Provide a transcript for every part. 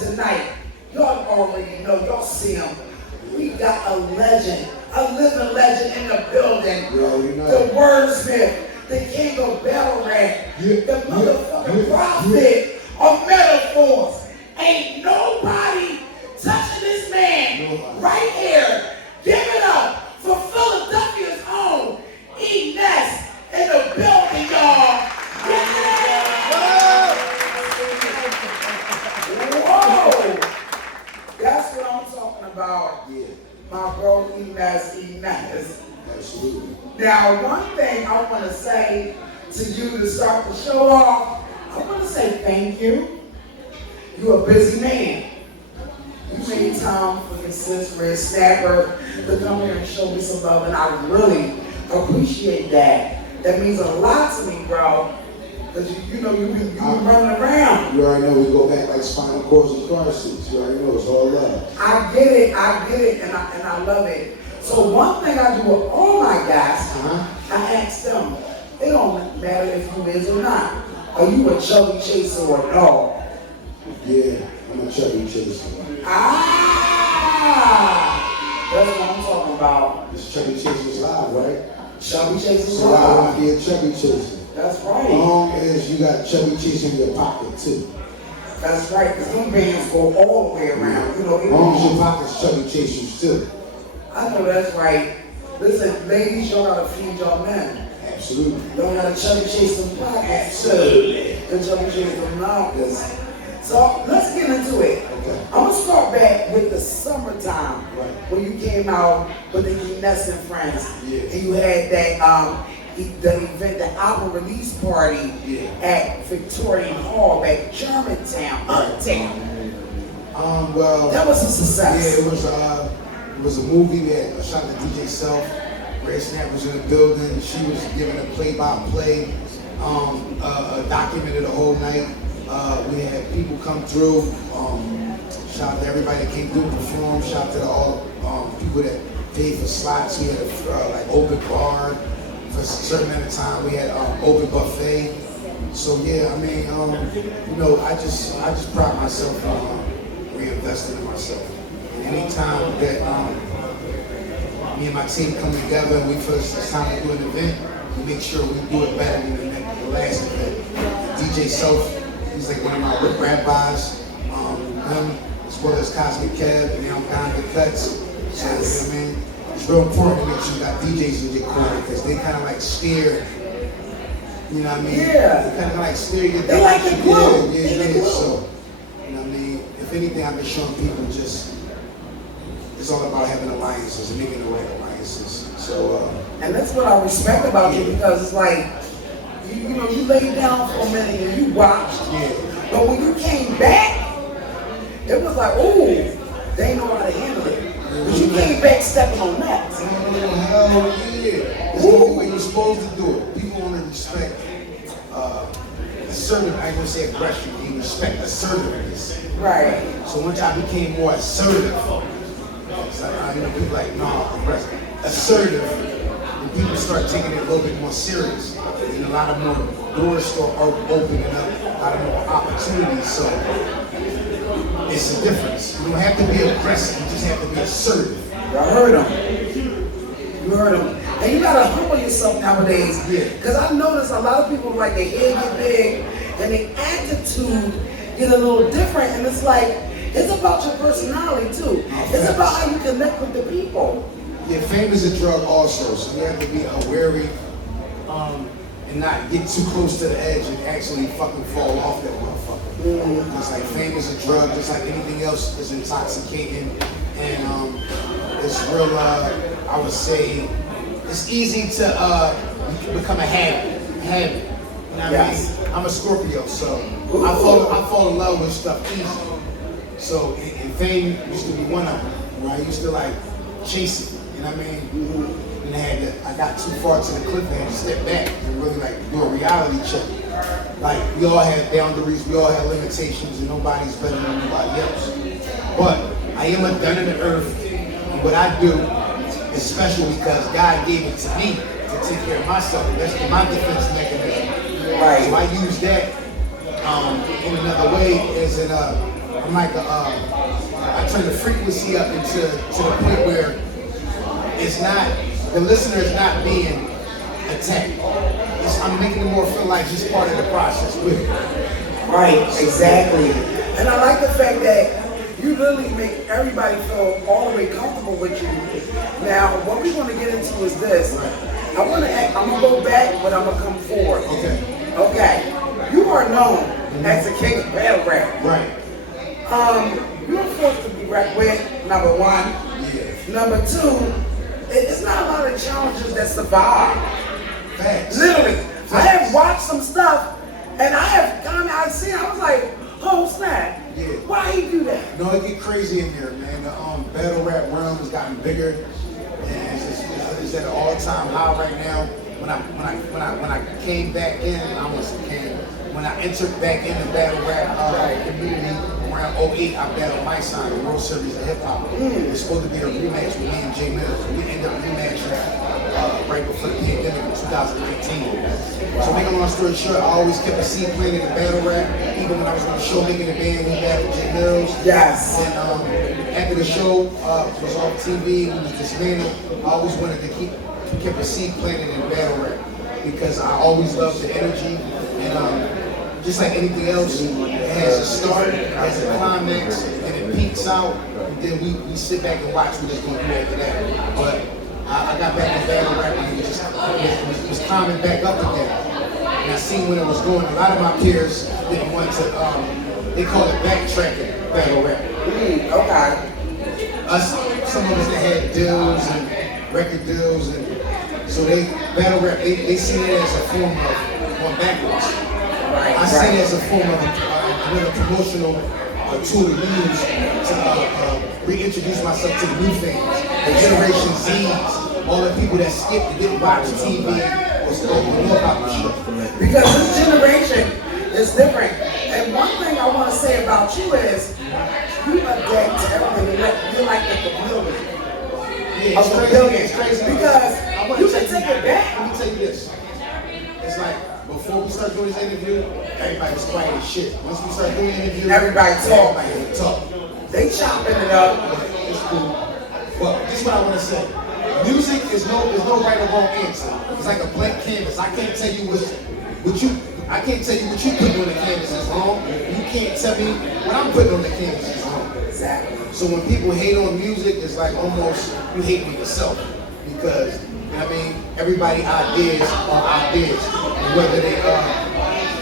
tonight, y'all already know, y'all see him. We got a legend, a living legend in the building. Yo, you know. The wordsmith, the king of battle rap, the motherfucking prophet of metaphors. Ain't nobody touching this man right here. Give it up for Philadelphia's own Eness in the building, y'all. Yeah! Whoa! That's what I'm talking about. Yeah. My bro Eness. Absolutely. Now, one thing I want to say to you to start the show off, I want to say thank you. You're a busy man. You made time for your sis, Red Snapperrr, to come here and show me some love, and I really appreciate that. That means a lot to me, bro. Because you know, you been running around. You already know we go back like spinal cords and car seats. You already know it's all love. I get it, and I love it. So one thing I do with all my guys, I ask them, it don't matter if you is or not. Are you a chubby chaser or a dog? Yeah, I'm a chubby chaser. That's what I'm talking about. This chubby chaser's live, right? Chubby chaser's So I want live. to be a chubby chaser. That's As right. long as you got chubby chaser in your pocket too. That's right, because them bands go all the way around. You know, As long as your pocket's chubby chasers too. I know that's right. Listen, ladies, y'all gotta feed y'all men. Absolutely. Y'all gotta chubby chase them pockets too. And chubby chase them knockers. So let's get into it. Okay. I'm gonna start back with the summertime, Right. when you came out with the Eness and Friends, Yeah. and you had that the event, the album release party at Victorian Hall, at Germantown, Uptown. Well. That was a success. Yeah, it was a movie that I shot to DJ Self. Red Snapperrr was in the building. She was giving a play-by-play, documented the whole night. We had people come through. Shout out to everybody that came through and performed. Shout out to all people that paid for slots. We had a like open bar for a certain amount of time. We had open buffet. So yeah, I mean, you know, I just pride myself on reinvesting in myself. Anytime that me and my team come together and we feel it's time to do an event, we make sure we do it better than the last event. DJ Self, he's like one of my rabbis. Him, as well as Cosmic Kev, and now Don the Cuts. So, you know what I mean? It's real important to make sure you got DJs in your corner because they kind of like steer, you know what I mean? Yeah. They kind of like steer you down. They like the glue. Yeah. So, you know what I mean? If anything, I've been showing people just, it's all about having alliances and making the right alliances. So, and that's what I respect about you, because it's like, you know, you laid down for a minute and you watched. Yeah. But when you came back, it was like, ooh, they know how to handle it. But you came back stepping on that. Hell yeah. It's the only way you're supposed to do it. People want to respect assertive, I ain't gonna say aggression, they respect assertiveness. Right. So once I became more assertive, it's like, you know, people like, no, aggressive. Assertive, and people start taking it a little bit more serious. And a lot of more doors start opening up, a lot of more opportunities. So it's a difference. You don't have to be aggressive, you just have to be assertive. I heard him. You heard him. And you gotta humble yourself nowadays. Because I notice a lot of people, like, their head get big and their attitude get a little different. And it's like, it's about your personality too. It's about how you connect with the people. Yeah, fame is a drug also, so you have to be wary and not get too close to the edge and actually fucking fall off that motherfucker. It's like fame is a drug, just like anything else is intoxicating. And it's real, I would say, it's easy to become a habit. You know what I mean? I'm a Scorpio, so I fall in love with stuff easy. So, and fame used to be one of them, where I used to like chase it, you know what I mean? And I got too far to the cliff and I had to step back and really like do a reality check. Like, we all have boundaries, we all have limitations, and nobody's better than anybody else. But I am a done in the earth, and what I do is special because God gave it to me to take care of myself. That's my defense mechanism. Right. So I use that in another way as in I'm like I turn the frequency up into to the point where it's not, the listener is not being attacked. I'm making them more feel like just part of the process with it. Right, exactly. And I like the fact that you literally make everybody feel all the way comfortable with you. Now, what we're going to get into is this. I'm going to go back, but I'm going to come forward. Okay. Okay. You are known as the king of battle rap. Right. You're forced to be reckoned with, number one. Yeah. Number two, it's not a lot of challenges that survive. Facts. Literally. Facts. I have watched some stuff, and I was like, oh snap. Yeah. Why he do that? No, it get crazy in there, man. The battle rap realm has gotten bigger, and it's at an all-time high right now. When I came back in, when I entered back in the battle rap community around 08, I battled my son, the World Series of HIPHOP. It's supposed to be a rematch with me and J Mills. We ended up rematching right before the pandemic in 2019. So make a long story short, I always kept a seed planted in battle rap. Even when I was on the show making the band, we battled J Mills. Yes. And after the show was off TV, we was dismantled, I always wanted to keep a seed planted in battle rap because I always loved the energy, and just like anything else, it has a start, it has a climax, and it peaks out, and then we sit back and watch what it's going to do after that. But I got back in battle rap and it was climbing back up again. And I seen when it was going. A lot of my peers didn't want to, they call it backtracking battle rap. Okay. Some of us that had deals and record deals, and so they battle rap. They see it as a form of going backwards. I see it as a form of another promotional tool to use to reintroduce myself to the new fans, the Generation Zs, all the people that skipped and didn't watch TV or know about the show. Because this generation is different. And one thing I want to say about you is you adapt to everything. You're like the chameleon. Yeah, it's crazy. Because you can take it back. Let me tell you this. It's like, before we start doing this interview, everybody was quiet as shit. Once we start doing the interview, everybody talk. They chopping it up. It's cool. Well, this is what I want to say. Music is no right or wrong answer. It's like a blank canvas. I can't tell you what you putting on the canvas is wrong. You can't tell me what I'm putting on the canvas is wrong. Exactly. So when people hate on music, it's like almost you hate on yourself, because you know what I mean, everybody ideas are ideas, and whether they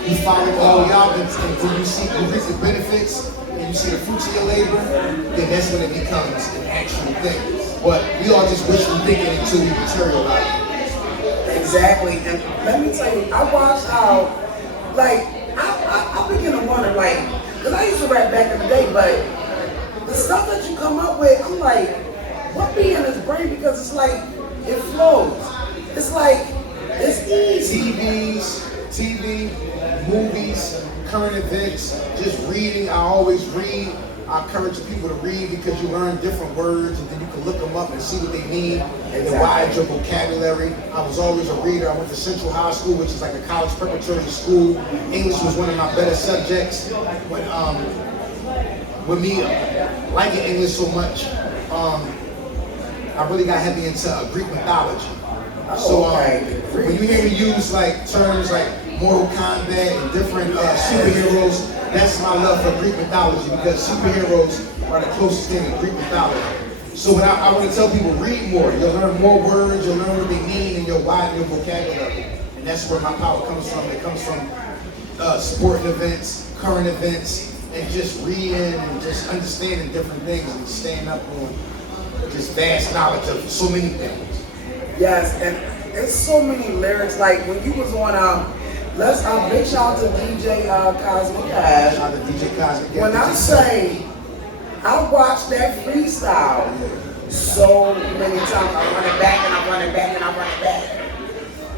you follow all y'all until you reap the benefits and you see the fruits of your labor, then that's when it becomes an actual thing. But we all just wish we think it until we materialize it. Exactly. And let me tell you, I watched how, like, I begin to wonder, like, because I used to rap back in the day, but the stuff that you come up with, I'm like, what be in his brain? Because it's like, it flows. It's like, it's easy. TV, movies, current events, just reading. I always read. I encourage people to read because you learn different words and then you can look them up and see what they mean and then widen your vocabulary. I was always a reader. I went to Central High School, which is like a college preparatory school. English was one of my better subjects. But with me liking English so much, I really got heavy into Greek mythology. So when you hear me use like terms like Mortal Kombat and different superheroes, that's my love for Greek mythology, because superheroes are the closest thing to Greek mythology. So when I want to tell people, read more. You'll learn more words, you'll learn what they mean, and you'll widen your vocabulary. And that's where my power comes from. It comes from sporting events, current events, and just reading and just understanding different things and staying up on just vast knowledge of so many things. Yes, and there's so many lyrics. Like when you was on, let's big shout out to DJ Cosmic Cash. Shout out to DJ Cosmic. When I say I watched that freestyle so many times, I run it back and I run it back and I run it back.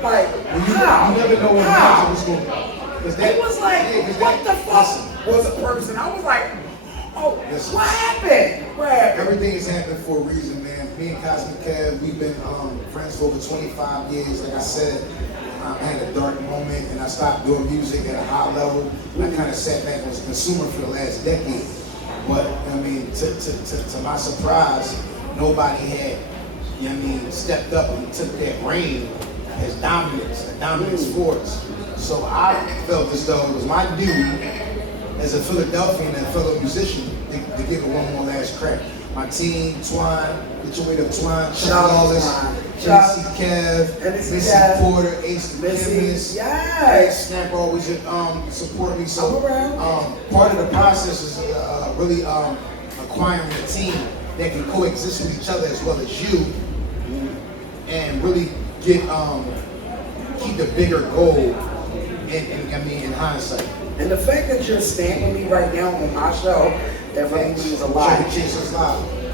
Like how? You never know when how? the was going. It was like, what the fuck was a person? I was like, oh, what happened? What happened? Everything is happening for a reason, man. Me and Cosmic Kev, we've been friends for over 25 years. Like I said, I had a dark moment and I stopped doing music at a high level. And I kind of sat back as a consumer for the last decade. But I mean, to my surprise, nobody had, you know what I mean, stepped up and took that reign as dominance for us. So I felt as though it was my duty as a Philadelphian and a fellow musician to give it one more last crack. My team, Twine, get your weight up, Twine, SHOUTOUT, Missy Porter, Ace the Chemist, Red Snapperrrr always support me. So part of the process is really acquiring a team that can coexist with each other as well as you, and really get keep the bigger goal in hindsight. And the fact that you're standing with me right now on my show, that really means a lot.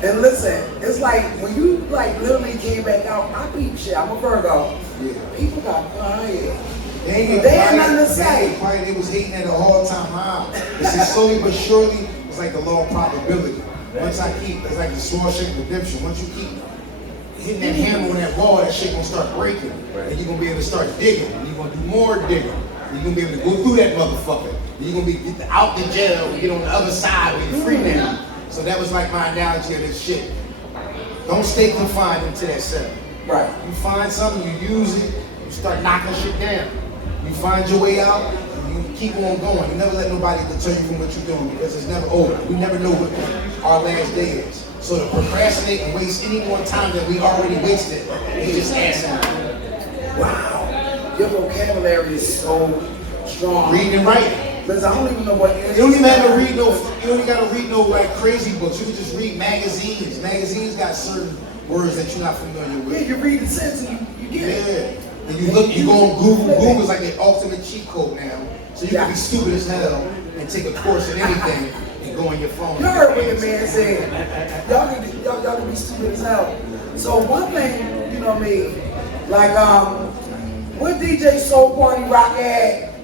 And listen, it's like when you like literally came back out, I beat shit. I'm a Virgo. Yeah. People got quiet. They had nothing to say. They was hating at an all-time high. It's slowly but surely, it's like the law of probability. Once I keep, it's like the Shawshank Redemption. Once you keep hitting that hammer on that wall, that shit gonna start breaking. And you're gonna be able to start digging. And you're gonna do more digging. You're gonna be able to go through that motherfucker. You're gonna be get out the jail and get on the other side where you're free now. So that was like my analogy of this shit. Don't stay confined into that cell. Right. You find something, you use it, you start knocking shit down. You find your way out, and you keep on going. You never let nobody deter you from what you're doing because it's never over. We never know what our last day is. So to procrastinate and waste any more time that we already wasted is just asinine. Wow. Your vocabulary is so strong. Reading and writing. Because I don't even know what it is. You don't even have to read no, you don't even gotta read no like crazy books. You can just read magazines. Magazines got certain words that you're not familiar with. Yeah, you read the sentence and you get it. Yeah. And you look, you go on Google. Google is like the ultimate cheat code now. So you can be stupid as hell and take a course in anything and go on your phone. You heard what the man said. Y'all can be stupid as hell. So one thing, you know what I mean, like what DJ Soul Party Rock at?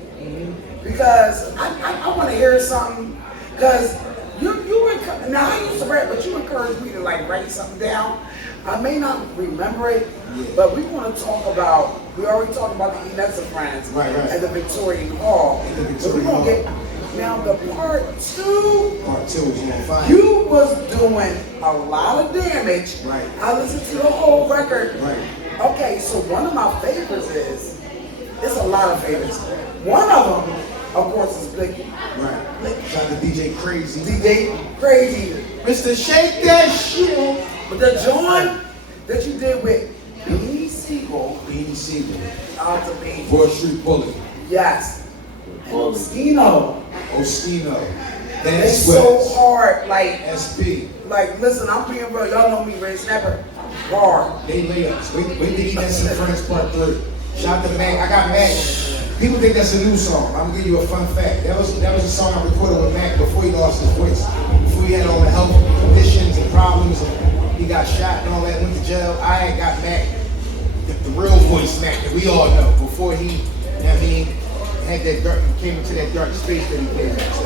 Because I want to hear something. Because now I used to rap, but you encouraged me to like write something down. I may not remember it, but we want to talk about. We already talked about the Eness friends at the Victorian Hall. So we're gonna get now the part two. Part two is gonna find. You was doing a lot of damage. Right. I listened to the whole record. Right. Okay, so one of my favorites it's a lot of favorites. One of them, of course, is BLICKY. Right. Shout out to DJ Crazy. DJ Crazy. Mr. Shake That Shit. But the joint that you did with Beanie Siegel. Out to me. Broad Street Bully. Yes. And Oskino. That's so hard. Like SP. Like, listen, I'm being real. Y'all know me, Red Snapperrrr. Hard. They layups. Wait to Eness and Friends Part 3. Shout out to Mac. I got Mac. People think that's a new song. I'm gonna give you a fun fact. That was a song I recorded with Mac before he lost his voice. Before he had all the health conditions and problems, and he got shot and all that, went to jail. I had got Mac, the real voice Mac that we all know, before he, you know what I mean, had that dark, came into that dark space that he came into.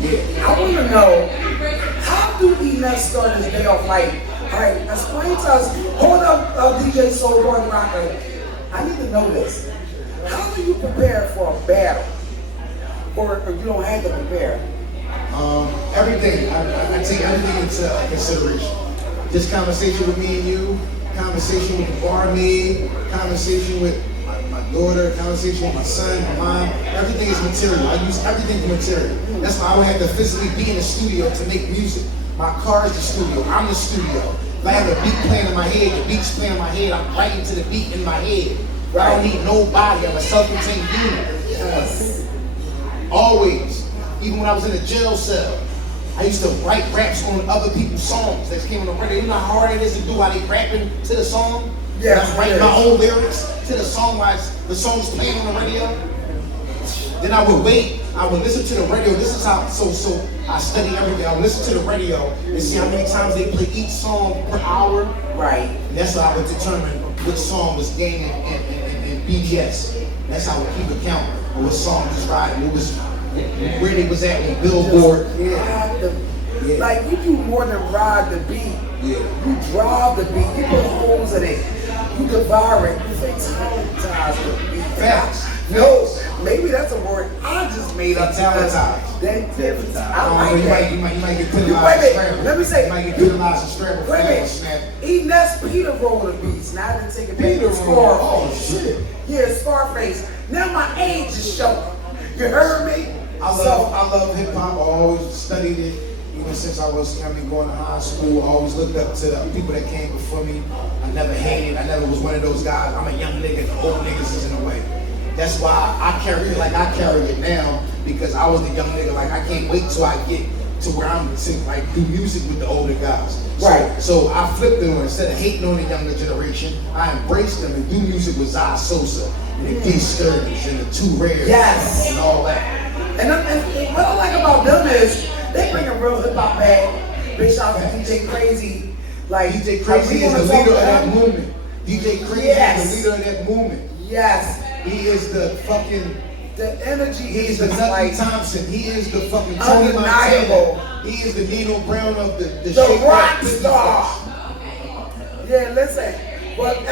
Yeah. I want to know, how do Eness start his day off? Like, all right, explain to us. Hold up, DJ Soul Party Rocker. I need to know this. How do you prepare for a battle? Or you don't have to prepare? Everything. I take everything into consideration. This conversation with me and you, conversation with the barmaid, conversation with my daughter, conversation with my son, my mom. Everything is material. I use everything for material. That's why I don't have to physically be in the studio to make music. My car is the studio. I'm the studio. If I have a beat playing in my head, the beat's playing in my head, I'm writing to the beat in my head. I don't need nobody. I'm a self-contained unit. Yes. Always. Even when I was in a jail cell, I used to write raps on other people's songs that came on the radio. You know how hard it is to do while they rapping to the song? Yeah. I'm writing my own lyrics to the song while the song's playing on the radio. Then I would wait. I would listen to the radio. This is how, so I study everything. I would listen to the radio and see how many times they play each song per hour. Right. And that's how I would determine which song was gaining in BGS. That's how I would keep a count of what song was riding, where they was at on Billboard. Yeah. Like, you do more than ride the beat. Yeah. You drive the beat. You put holes in it. You devour it. You fatalize the beat. Facts. No, maybe that's a word I just made up. Talentized. I like that. You might get penalized. Wait a minute, let me say. You might get penalized and scrambled. Wait a minute. Eness Peter rolled the beats. Now I didn't take it back to Scarface. Oh shit. Yeah, Scarface. Now my age is showing. You heard me? I love hip hop. I always studied it. Even since I was going to high school, I always looked up to people that came before me. I never hated. I never was one of those guys. I'm a young nigga. The old niggas is in the way. That's why I carry it like I carry it now, because I was the young nigga. Like I can't wait till I get to where I'm sing, like do music with the older guys. Right. So I flipped it on. Instead of hating on the younger generation, I embraced them and do music with Zai Sosa and the D Sturgis and the Two Rares. Yes. And all that. And what I like about them is they bring a real hip hop back. Big shout out to DJ Crazy. Like DJ Crazy is the leader of that movement. DJ Crazy is the leader of that movement. Yes. He is the fucking. The energy He is is the just Nucky like Thompson. He is the fucking Tony undeniable. Montana. He is the Nino Brown of the rock star. Yeah, listen. But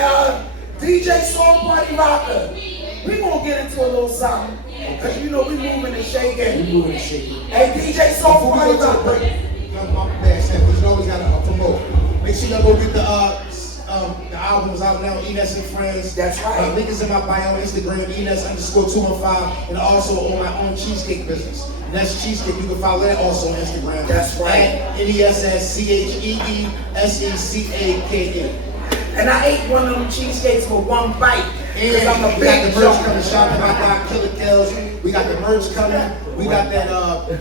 DJ Soul Party Rocker, we gonna get into a little something. Cause you know we moving and shaking. We moving and shaking. Hey DJ Soul Before we Party go to the Rocker. break, my bad, Sam, because you always gotta promote. Make sure y'all go get the albums out now, Eness and Friends. That's right. Link is in my bio on Instagram, Eness_215, and also on my own cheesecake business. And that's Cheesecake. You can follow that also on Instagram. That's right. At NESSCHEESECAKE. And I ate one of them cheesecakes for one bite. And I'm a we got big the merch joke. coming. Shout out to my guy Killer Kills. We got the merch coming. We got that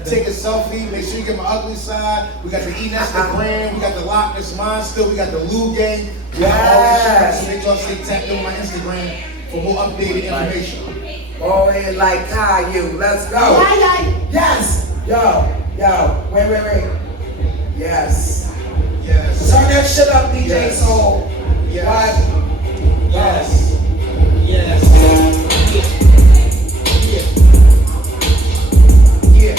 take a selfie. Make sure you get my ugly side. We got the Eness the brand. We got the Loch This Monster. We got the Lou Gang. We got all these shit. So make sure you stay tapped in on my Instagram for more updated information. Oh, and like Caillou. Let's go. Yes. Yo. Wait. Yes. Yes. Turn that shit up, DJ Yes. Soul. Yes. What? Yes. Yes. Yeah.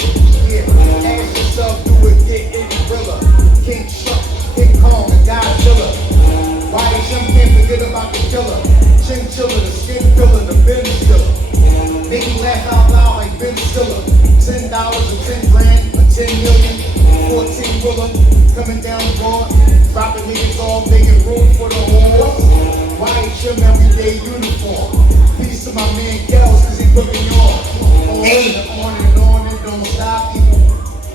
Ask yourself, do it get any realer? King Shark, King Kong, and Godzilla. Why is him can't forget about the killer? Chinchilla, the skin filler, the Ben Stiller. Make me laugh out loud like Ben Stiller. $10 or 10 grand, or 10 million, 14 wheeler, coming down the board, dropping niggas off, making room for the whores. Why is your everyday uniform? Peace to my man Gels, cause he put me on. On and don't stop.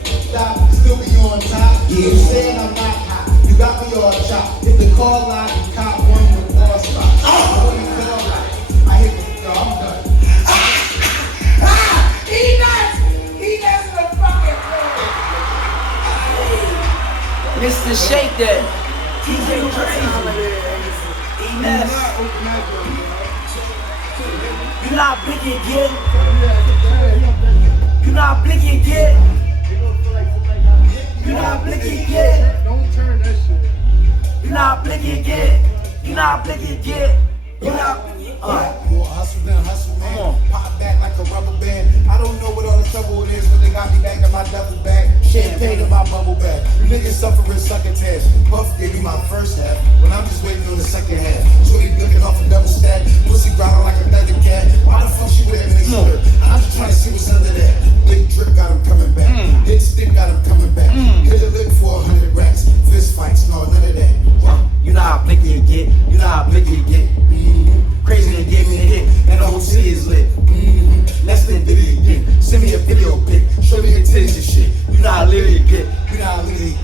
Stop, still be on top. You saying I'm not hot, you got me all chopped. Hit the car line and cop one with all spots. I hit the car, I'm done. He does the fucking Mr. Shake That, DJ Crazy, Eness. You know how big it get? You know how big it get? You know how big it get? Don't turn that shit. You know how big it get? You know how big it get? You know More hustle than hustle, man. Come on. Pop back like a rubber band. I don't know what all the trouble it is, but they got me back in my duffel bag. Champagne in my bubble bag. You niggas suffering succotash. Puff gave me my first half, when I'm just waiting on the second half. Shorty looking off a double stack. Pussy growling like another cat. Why the fuck she with that mixed shirt? I'm just trying to see what's under that. Big drip got him coming back. Big stick got him coming back. Hit a lick for 100 racks. Fist fights, no, none of that. You know how big it get? You know how big it get? Crazy and gave me a hit, and the whole city is lit. Less than did it again. Send me a video pic, show me your titties and shit. You know how lit it get. You know how lit it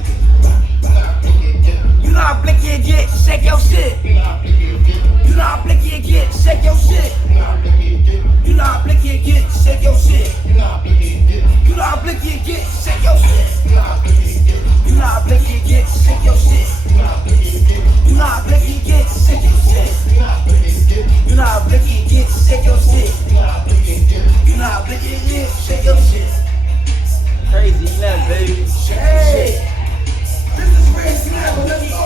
You know how blicky it get, shake your shit. You know how blicky it get, shake your shit. You know how blicky it get, shake your shit. You know how blicky it get, shake your shit. You know how blicky it get, shake your shit. You know how blicky it get, shake your shit. You know how blicky it get, shake your shit. You know how blicky it get, shake your shit. Crazy, yeah, baby. Hey, this is Red Snapperrr. Let's go.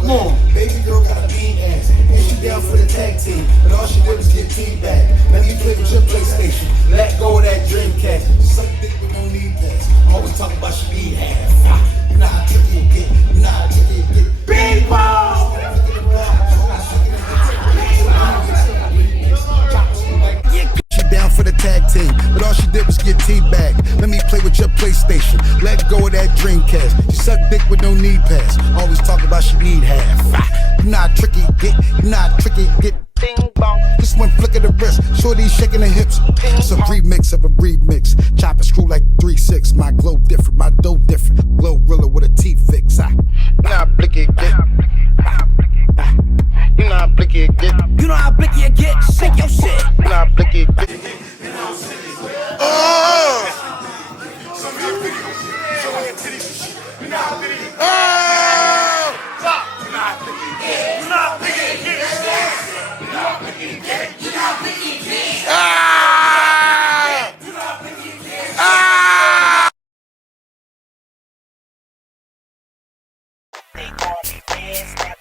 Come on. Baby girl got a mean ass. And she down for the tag team. But all she did was get feedback. Let me play with your PlayStation. Let go of that Dreamcast. Suck dick, we don't need that. Always talking about she need half. You know how tricky it get. You know how tricky it get. Big ball. PlayStation. Let go of that Dreamcast. She suck dick with no knee pass. Always talk about she need half. You not tricky, you not tricky, get. Ding bong. This one flick of the wrist, shorty shaking her hips. It's a remix of a remix. Chop and screw like 3-6. My glow different, my dough different. Glorilla with a T-fix. You know how blicky it get. You know how blicky it get. You know how blicky it get, shake your shit. You know how blicky it get. They call me Red Snapperrr'S.